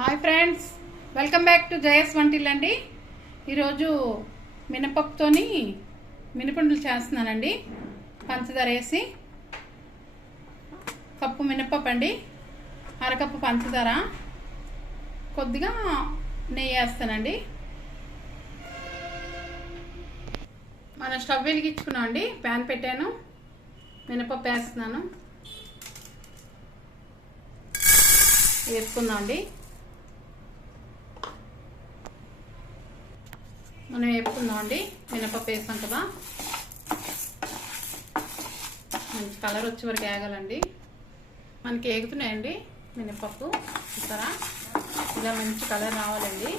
Hi friends, welcome back to Jaya సvantaillu అండి. ఈరోజు మినపప్పుతోని మినపండులు చేస్తున్నానండి. పంచదార వేసి కప్పు మినపప్పు అండి, అరకప్పు పంచదార, కొద్దిగా నెయ్యి వేస్తానండి. మనం స్టవ్ వెలిగించుకున్నాం అండి. ప్యాన్ పెట్టాను, మినపప్పు వేస్తున్నాను, వేసుకుందాం అండి. మనం వేపుకుందాం అండి. మినపప్పు వేసాం కదా, మంచి కలర్ వచ్చే వరకు వేగాలండి. మనకి వేగుతున్నాయండి మినపప్పు, చూసారా? ఇలా మంచి కలర్ రావాలండి.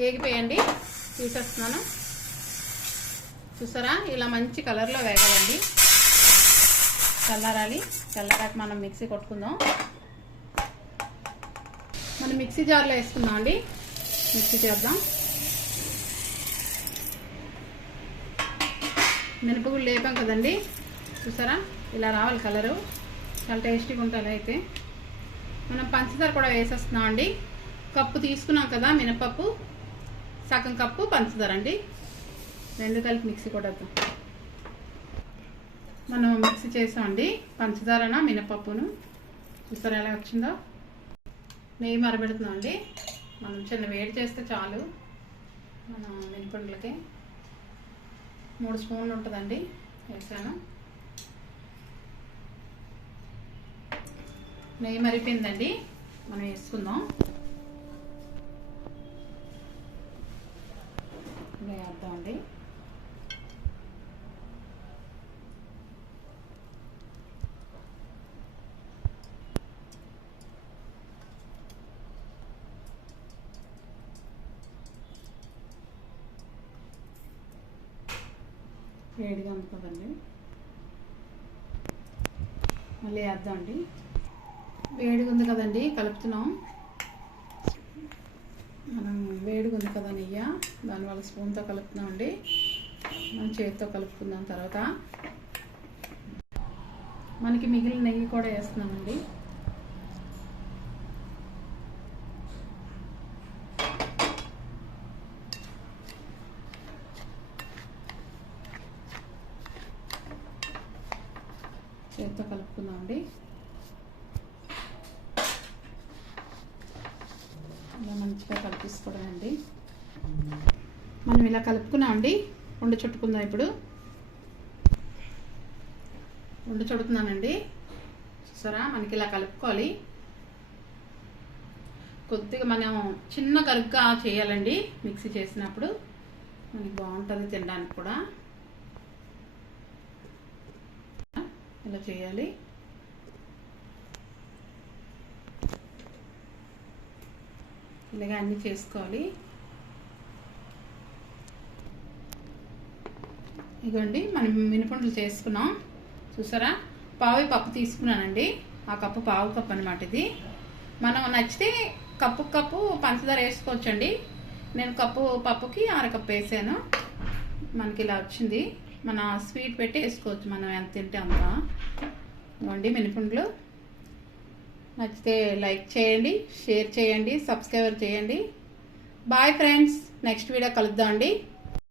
వేగిపోయండి, తీసేస్తున్నాను. చూసారా? ఇలా మంచి కలర్లో వేగాలండి. చల్లారాలి. చల్లారాక మనం మిక్సీ కొట్టుకుందాం. మనం మిక్సీ జార్లో వేసుకుందాం అండి. మిక్సీ చేద్దాం. మినపగుళ్ళు లేపాం కదండి, చూసారా? ఇలా రావాలి కలరు, చాలా టేస్టీగా ఉంటుంది. అయితే మనం పంచదార కూడా వేసేస్తున్నాం అండి. కప్పు తీసుకున్నాం కదా మినపప్పు, సగం కప్పు పంచదార అండి. రెండు కలిపి మిక్సీ కొట్టేద్దాం. మనం మిక్సీ చేసామండి పంచదారన మినపప్పును. చూసారా ఎలా వచ్చిందో? నెయ్యి మరబెడుతున్నాం అండి. మనం చిన్న వేడి చేస్తే చాలు. మన మినపండ్లకి 3 స్పూన్లు ఉంటుందండి, వేసాను. నెయ్యి మరిపోయిందండి, మనం వేసుకుందాం. వేద్దాం అండి. వేడిగా ఉంది కదండి, మళ్ళీ వేద్దాం అండి. వేడిగా ఉంది కదండి, కలుపుతున్నాం. మనం వేడిగా ఉంది కదా నెయ్యి, దానివల్ల స్పూన్తో కలుపుతున్నాం అండి. మనం చేతితో కలుపుకుందాం. తర్వాత మనకి మిగిలిన నెయ్యి కూడా వేస్తున్నామండి. చేతితో కలుపుకుందాం అండి. ఇలా మంచిగా కలిపిసుకోవడం అండి. మనం ఇలా కలుపుకున్నాం అండి. ఉండ చుట్టుకుందాం. ఇప్పుడు ఉండ చుడుతున్నానండి. చూసారా? మనకి ఇలా కలుపుకోవాలి. కొద్దిగా మనం చిన్న కలుపుగా చేయాలండి. మిక్సీ చేసినప్పుడు మనకి బాగుంటుంది తినడానికి కూడా. ఇలా చేయాలి. ఇలాగే అన్నీ చేసుకోవాలి. ఇదిగోండి మనం మినపండులు చేసుకున్నాం. చూసారా? పావు పప్పు తీసుకున్నానండి. ఆ కప్పు పావు కప్పు అనమాట ఇది. మనం నచ్చితే కప్పు పంచదార వేసుకోవచ్చండి. నేను కప్పు పప్పుకి అరకప్పు వేసాను. మనకి ఇలా వచ్చింది. మన స్వీట్ పెట్టి వేసుకోవచ్చు, మనం ఎంత తింటే అంత. ఇవ్వండి మినపండులు. నచ్చితే లైక్ చేయండి, షేర్ చేయండి, సబ్స్క్రైబ్ చేయండి. బాయ్ ఫ్రెండ్స్, నెక్స్ట్ వీడియో కలుద్దాం అండి.